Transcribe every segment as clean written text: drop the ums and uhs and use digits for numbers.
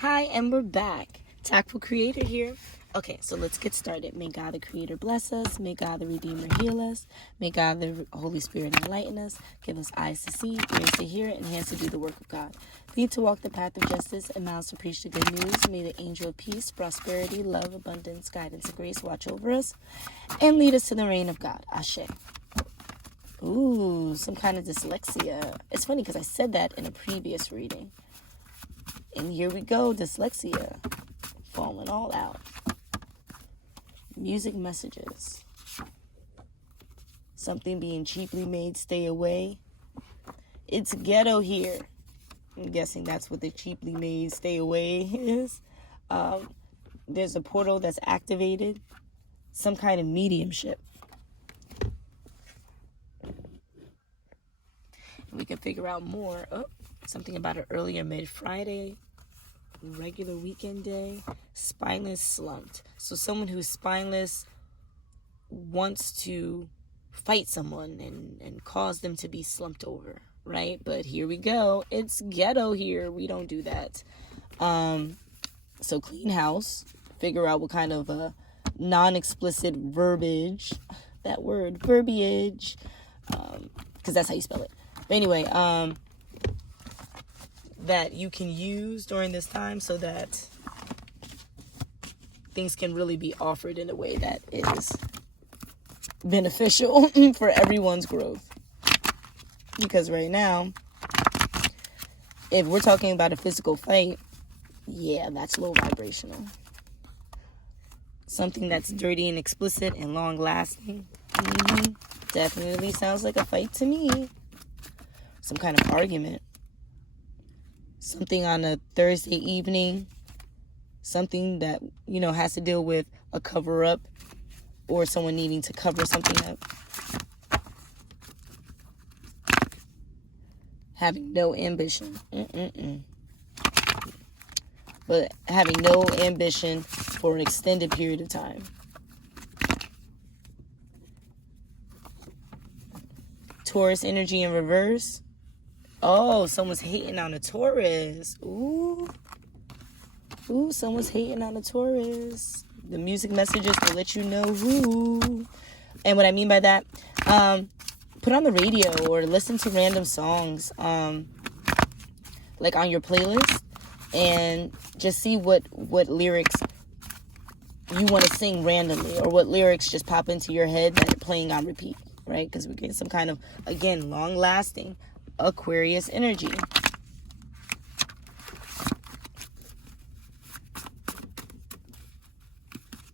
Hi, and we're back. TAKful Creator here. Okay, so let's get started. May God the Creator bless us. May God the Redeemer heal us. May God the Holy Spirit enlighten us. Give us eyes to see, ears to hear, and hands to do the work of God. Feet to walk the path of justice, and mouths to preach the good news. May the angel of peace, prosperity, love, abundance, guidance, and grace watch over us and lead us to the reign of God. Ashe. Ooh, some kind of dyslexia. It's funny because I said that in a previous reading. And here we go, dyslexia, falling all out. Music messages. Something being cheaply made, stay away. It's ghetto here. I'm guessing that's what the cheaply made, stay away is. There's a portal that's activated. Some kind of mediumship. We can figure out more. Oh, something about an earlier mid-Friday, regular weekend day, spineless slumped. So someone who's spineless wants to fight someone and cause them to be slumped over, right? But here we go. It's ghetto here. We don't do that. So clean house. Figure out what kind of non-explicit verbiage, that word, verbiage, because that's how you spell it. But anyway, that you can use during this time so that things can really be offered in a way that is beneficial for everyone's growth. Because right now, if we're talking about a physical fight, yeah, that's low vibrational. Something that's dirty and explicit and long lasting, definitely sounds like a fight to me. Some kind of argument. Something on a Thursday evening. Something that, has to deal with a cover-up or someone needing to cover something up. Having no ambition. But having no ambition for an extended period of time. Taurus energy in reverse. Oh, someone's hating on a Taurus. Ooh, someone's hating on a Taurus. The music messages will let you know who. And what I mean by that, put on the radio or listen to random songs, like on your playlist, and just see what lyrics you want to sing randomly, or what lyrics just pop into your head that are playing on repeat, right? Because we get some kind of, again, long-lasting Aquarius energy.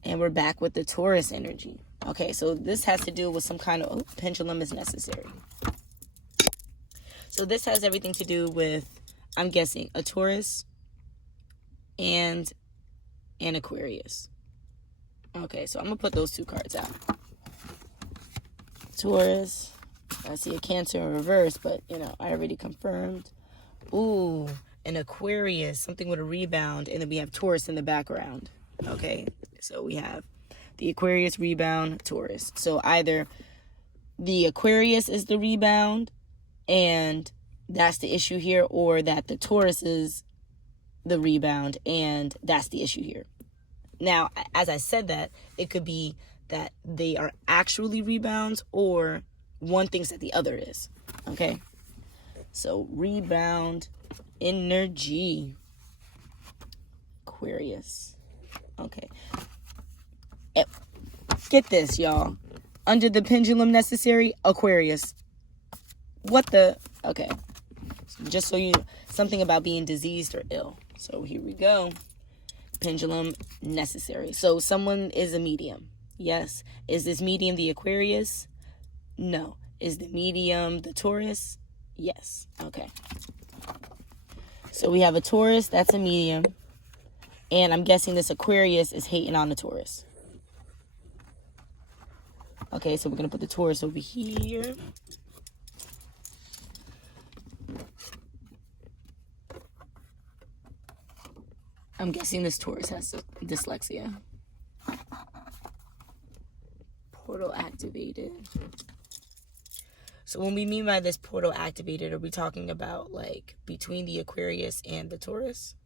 And we're back with the Taurus energy. Okay, so this has to do with some kind of pendulum is necessary. So this has everything to do with, I'm guessing, a Taurus and an Aquarius. Okay, so I'm going to put those two cards out. Taurus. I see a Cancer in reverse, but, I already confirmed. Ooh, an Aquarius, something with a rebound, and then we have Taurus in the background. Okay, so we have the Aquarius, rebound, Taurus. So either the Aquarius is the rebound, and that's the issue here, or that the Taurus is the rebound, and that's the issue here. Now, as I said that, it could be that they are actually rebounds, or one thinks that the other is. Okay? So, rebound energy. Aquarius. Okay. Get this, y'all. Under the pendulum necessary, Aquarius. What the? Okay. Just so you know, something about being diseased or ill. So, here we go. Pendulum necessary. So, someone is a medium. Yes. Is this medium the Aquarius? No. Is the medium the Taurus? Yes. Okay. So we have a Taurus, that's a medium. And I'm guessing this Aquarius is hating on the Taurus. Okay, so we're going to put the Taurus over here. I'm guessing this Taurus has dyslexia. Portal activated. So when we mean by this portal activated, are we talking about like between the Aquarius and the Taurus?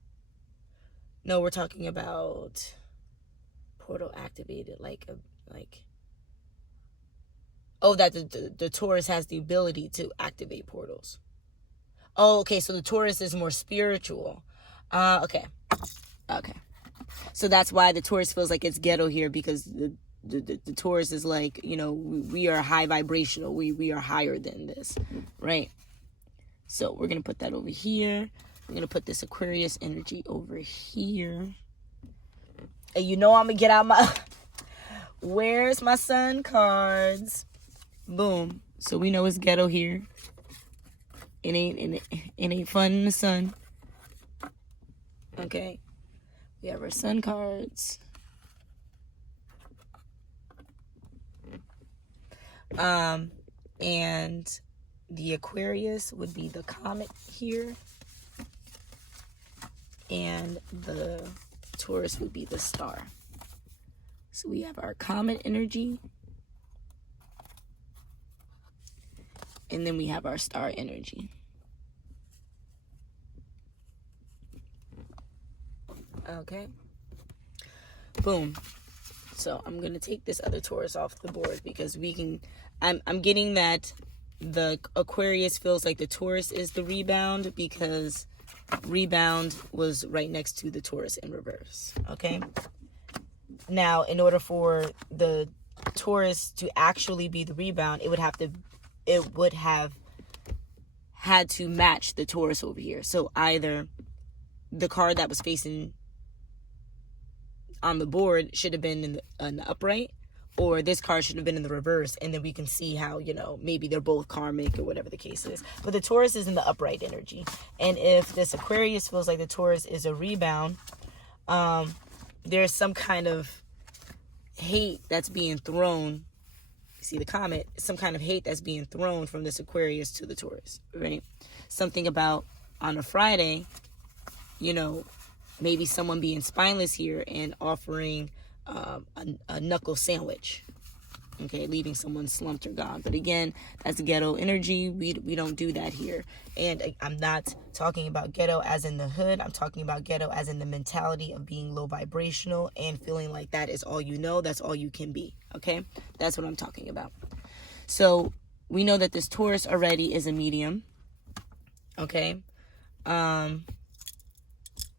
No, we're talking about portal activated, oh, that the Taurus has the ability to activate portals. Oh, okay, so the Taurus is more spiritual. Okay. So that's why the Taurus feels like it's ghetto here, because the Taurus is like, we are high vibrational. We are higher than this, right? So we're going to put that over here. We're going to put this Aquarius energy over here. And I'm going to get out my... Where's my sun cards? Boom. So we know it's ghetto here. It ain't fun in the sun. Okay. We have our sun cards. And the Aquarius would be the comet here. And the Taurus would be the star. So we have our comet energy. And then we have our star energy. Okay. Boom. So I'm going to take this other Taurus off the board, because I'm getting that the Aquarius feels like the Taurus is the rebound, because rebound was right next to the Taurus in reverse. Okay. Now, in order for the Taurus to actually be the rebound, it would have had to match the Taurus over here. So either the card that was facing on the board should have been in the upright, or this card should have been in the reverse, and then we can see how, maybe they're both karmic or whatever the case is. But the Taurus is in the upright energy. And if this Aquarius feels like the Taurus is a rebound, there's some kind of hate that's being thrown. You see the comet, some kind of hate that's being thrown from this Aquarius to the Taurus, right? Something about on a Friday, maybe someone being spineless here and offering a knuckle sandwich, okay, leaving someone slumped or gone. But again, that's ghetto energy. We don't do that here. And I'm not talking about ghetto as in the hood. I'm talking about ghetto as in the mentality of being low vibrational and feeling like that is all you know, that's all you can be, okay? That's what I'm talking about. So we know that this Taurus already is a medium, okay? A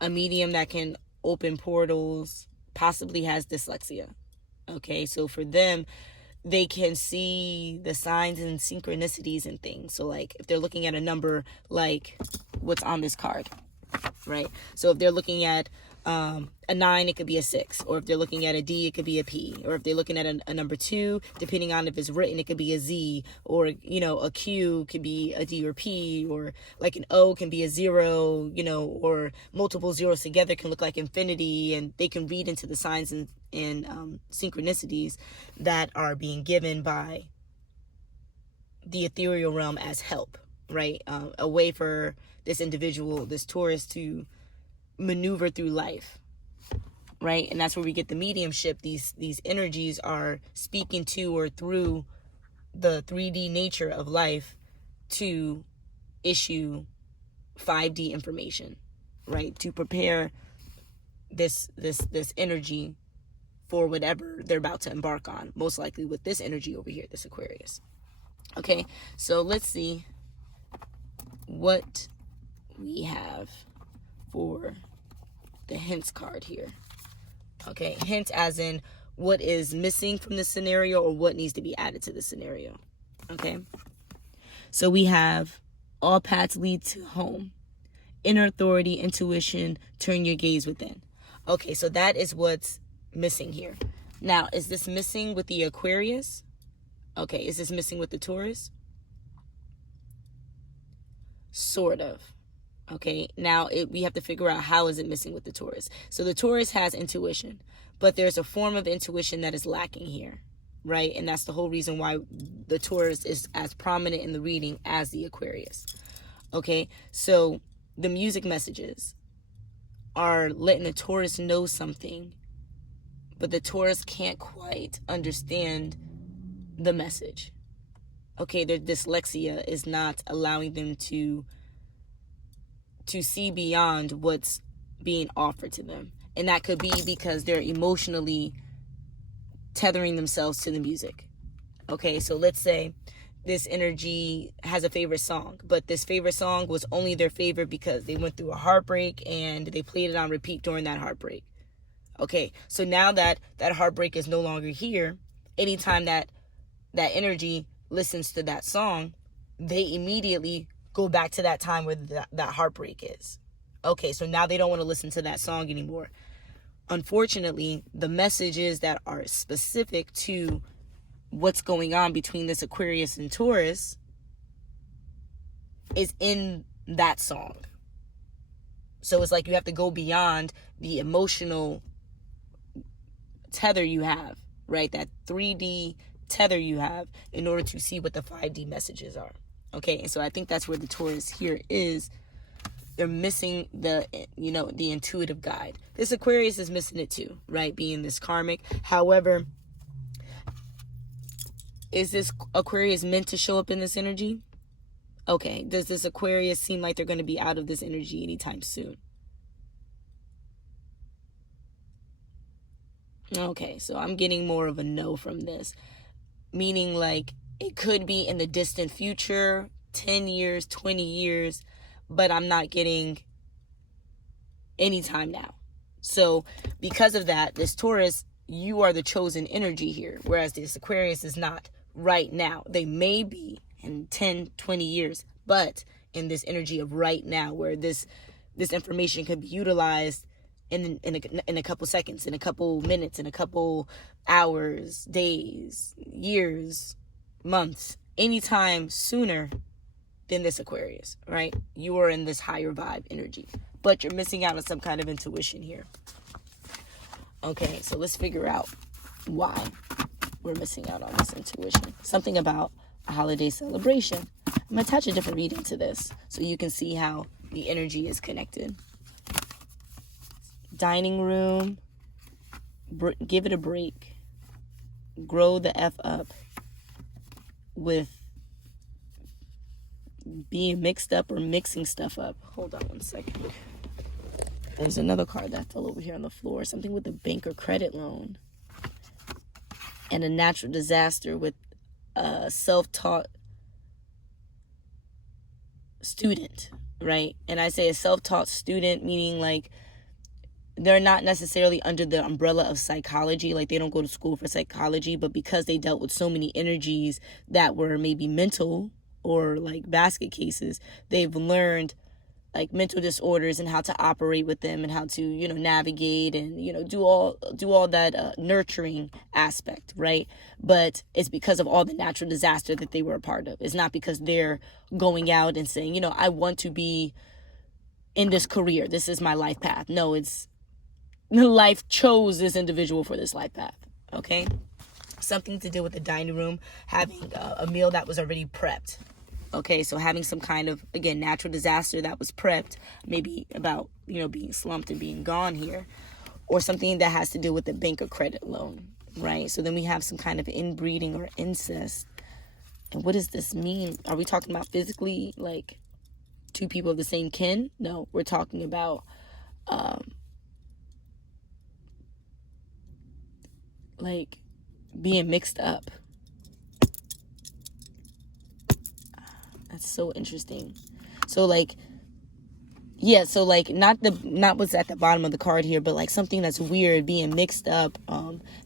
medium that can open portals, possibly has dyslexia. Okay, so for them, they can see the signs and synchronicities and things. So like if they're looking at a number like what's on this card, right? So if they're looking at a 9, it could be a 6. Or if they're looking at a D, it could be a P. Or if they're looking at a number 2, depending on if it's written, it could be a Z. Or, a Q could be a D or P. Or like an O can be a 0, or multiple zeros together can look like infinity. And they can read into the signs and synchronicities that are being given by the ethereal realm as help, right? A way for this individual, this Taurus, to maneuver through life, right? And that's where we get the mediumship. These energies are speaking to or through the 3D nature of life to issue 5D information, right? To prepare this energy for whatever they're about to embark on, most likely with this energy over here, this Aquarius. Okay, so let's see what we have for the hints card here. Okay, hint as in what is missing from the scenario or what needs to be added to the scenario. Okay, so we have all paths lead to home, inner authority, intuition, turn your gaze within. Okay, so that is what's missing here. Now, is this missing with the Aquarius? Okay, is this missing with the Taurus? Sort of. Okay, now we have to figure out how is it missing with the Taurus. So the Taurus has intuition, but there's a form of intuition that is lacking here, right? And that's the whole reason why the Taurus is as prominent in the reading as the Aquarius. Okay, so the music messages are letting the Taurus know something, but the Taurus can't quite understand the message. Okay, their dyslexia is not allowing them to see beyond what's being offered to them. And that could be because they're emotionally tethering themselves to the music. Okay, so let's say this energy has a favorite song, but this favorite song was only their favorite because they went through a heartbreak and they played it on repeat during that heartbreak. Okay, so now that that heartbreak is no longer here, anytime that energy listens to that song, they immediately go back to that time where that heartbreak is. Okay, so now they don't want to listen to that song anymore. Unfortunately, the messages that are specific to what's going on between this Aquarius and Taurus is in that song. So it's like you have to go beyond the emotional tether you have, right? That 3D tether you have in order to see what the 5D messages are. Okay, and so I think that's where the Taurus here is. They're missing the intuitive guide. This Aquarius is missing it too, right? Being this karmic. However, is this Aquarius meant to show up in this energy? Okay, does this Aquarius seem like they're going to be out of this energy anytime soon? Okay, so I'm getting more of a no from this. Meaning like it could be in the distant future, 10 years, 20 years, but I'm not getting any time now. So because of that, this Taurus, you are the chosen energy here, whereas this Aquarius is not right now. They may be in 10, 20 years, but in this energy of right now, where this information could be utilized in a couple seconds, in a couple minutes, in a couple hours, days, years, months, anytime sooner than this Aquarius, right? You are in this higher vibe energy, but you're missing out on some kind of intuition here. Okay, so let's figure out why we're missing out on this intuition. Something about a holiday celebration. I'm going to attach a different reading to this so you can see how the energy is connected. Dining room, give it a break. Grow the F up with being mixed up or mixing stuff up. Hold on one second. There's another card that fell over here on the floor. Something with a bank or credit loan. And a natural disaster with a self-taught student, right? And I say a self-taught student, meaning like they're not necessarily under the umbrella of psychology. Like they don't go to school for psychology, but because they dealt with so many energies that were maybe mental or like basket cases, they've learned like mental disorders and how to operate with them and how to, navigate and, do all that nurturing aspect, right? But it's because of all the natural disaster that they were a part of. It's not because they're going out and saying, I want to be in this career. This is my life path. No, it's life chose this individual for this life path, okay? Something to do with the dining room, having a meal that was already prepped. Okay, so having some kind of, again, natural disaster that was prepped, maybe about, being slumped and being gone here, or something that has to do with the bank or credit loan, right? So then we have some kind of inbreeding or incest. And what does this mean? Are we talking about physically, like, two people of the same kin? No, we're talking about, like, being mixed up. That's so interesting. So like, yeah, so like not what's at the bottom of the card here, but like something that's weird, being mixed up.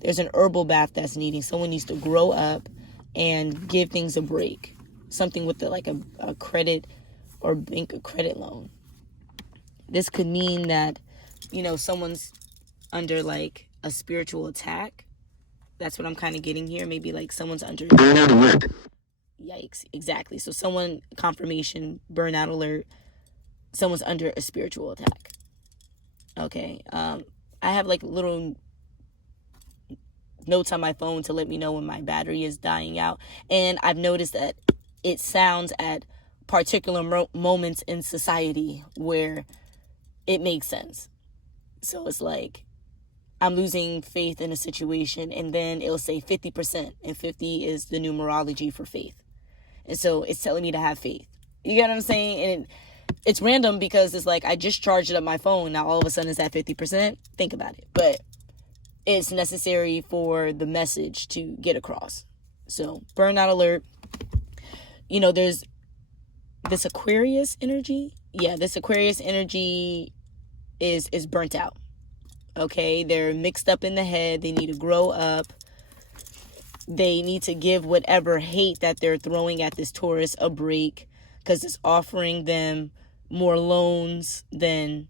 There's an herbal bath that's needing. Someone needs to grow up and give things a break. Something with a credit or bank a credit loan. This could mean that, someone's under like a spiritual attack. That's what I'm kind of getting here. Maybe like someone's under... Yikes, exactly. So someone, confirmation, burnout alert, someone's under a spiritual attack. Okay. I have like little notes on my phone to let me know when my battery is dying out. And I've noticed that it sounds at particular moments in society where it makes sense. So it's like I'm losing faith in a situation, and then it'll say 50%, and 50 is the numerology for faith. And so it's telling me to have faith. You get what I'm saying? And it's random because it's like I just charged up my phone. Now all of a sudden it's at 50%. Think about it. But it's necessary for the message to get across. So burnout alert. You know, there's this Aquarius energy. Yeah, this Aquarius energy is burnt out. Okay, they're mixed up in the head. They need to grow up. They need to give whatever hate that they're throwing at this Taurus a break, because it's offering them more loans and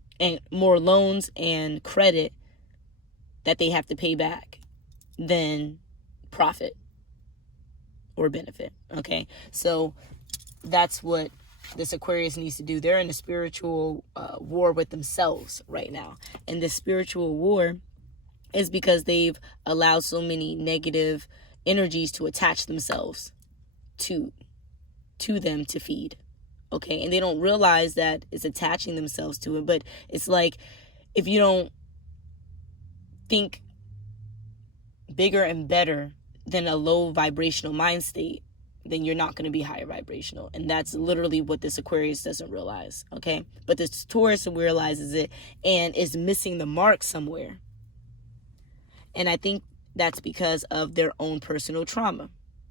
credit that they have to pay back than profit or benefit. Okay, so that's what this Aquarius needs to do. They're in a spiritual war with themselves right now, and this spiritual war is because they've allowed so many negative energies to attach themselves to them to feed. Okay, and they don't realize that it's attaching themselves to it. But it's like, if you don't think bigger and better than a low vibrational mind state, then you're not going to be higher vibrational. And that's literally what this Aquarius doesn't realize. Okay, but this Taurus realizes it and is missing the mark somewhere. And I think that's because of their own personal trauma.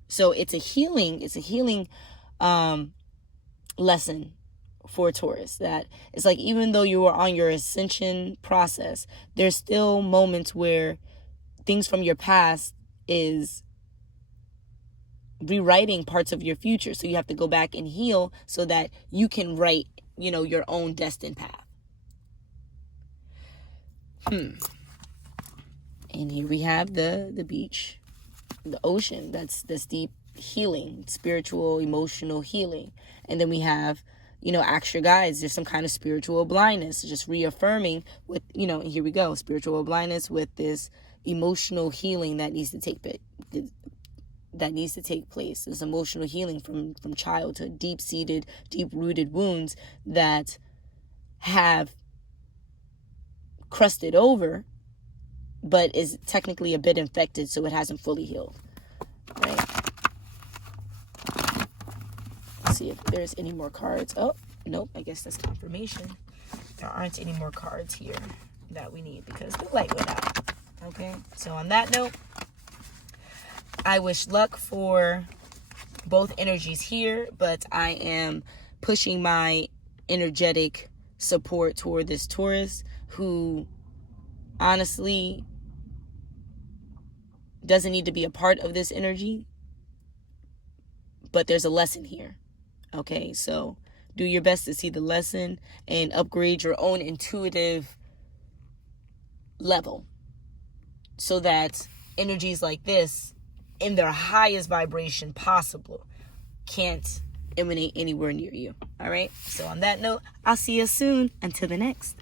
So it's a healing lesson for Taurus, that it's like, even though you are on your ascension process, there's still moments where things from your past is rewriting parts of your future. So you have to go back and heal so that you can write, your own destined path. And here we have the beach, the ocean. That's deep healing, spiritual, emotional healing. And then we have, ask your guides. There's some kind of spiritual blindness, just reaffirming with, and here we go, spiritual blindness with this emotional healing that needs to take place. This emotional healing from childhood, deep-seated, deep-rooted wounds that have crusted over, but is technically a bit infected, so it hasn't fully healed. Right? Let's see if there's any more cards. Oh, nope, I guess that's confirmation. There aren't any more cards here that we need because the light went out. Okay, so on that note, I wish luck for both energies here, but I am pushing my energetic support toward this Taurus, who honestly doesn't need to be a part of this energy, but there's a lesson here. Okay, so do your best to see the lesson and upgrade your own intuitive level so that energies like this, in their highest vibration possible, can't emanate anywhere near you. All right, so on that note, I'll see you soon. Until the next.